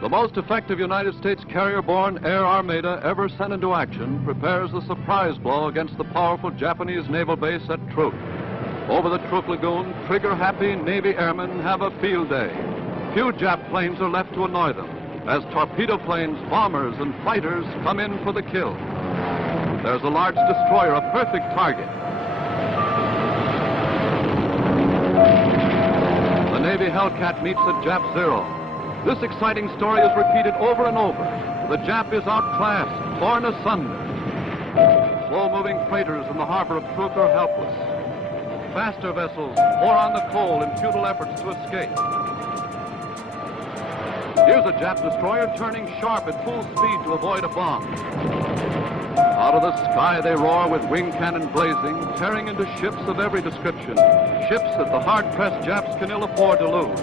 The most effective United States carrier-borne air armada ever sent into action prepares a surprise blow against the powerful Japanese naval base at Truk. Over the Truk Lagoon, trigger-happy Navy airmen have a field day. Few Jap planes are left to annoy them, as torpedo planes, bombers, and fighters come in for the kill. There's a large destroyer, a perfect target. The Navy Hellcat meets the Jap Zero. This exciting story is repeated over and over. The Jap is outclassed, torn asunder. Slow-moving freighters in the harbor of Truk are helpless. Faster vessels pour on the coal in futile efforts to escape. Here's a Jap destroyer turning sharp at full speed to avoid a bomb. Out of the sky they roar with wing cannon blazing, tearing into ships of every description. Ships that the hard-pressed Japs can ill afford to lose.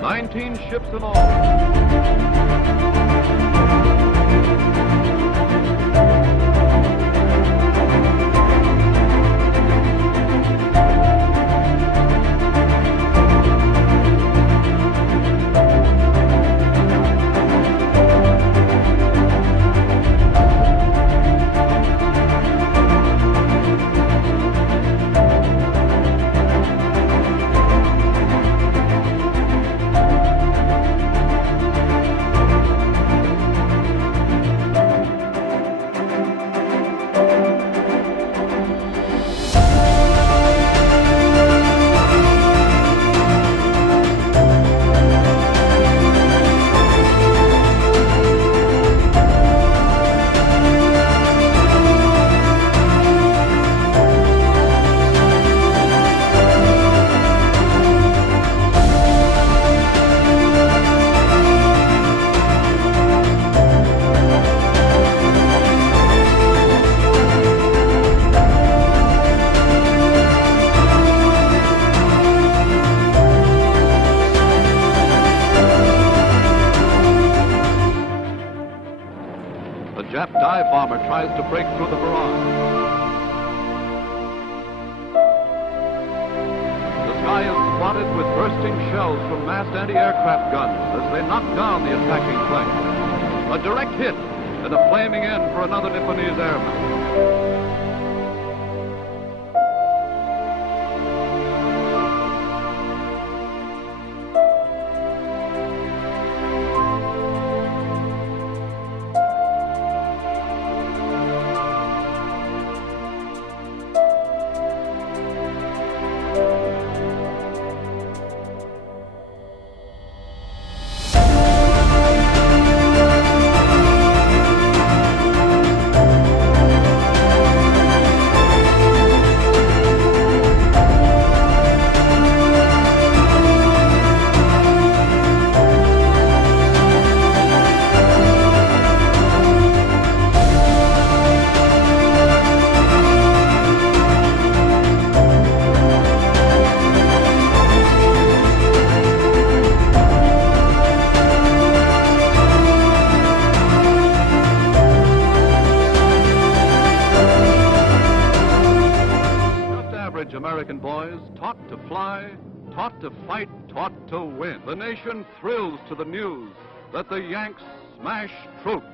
19 ships in all. The Jap dive bomber tries to break through the barrage. The sky is spotted with bursting shells from massed anti-aircraft guns as they knock down the attacking plane. A direct hit and a flaming end for another Nipponese airman. American boys, taught to fly, taught to fight, taught to win. The nation thrills to the news that the Yanks smash Truk.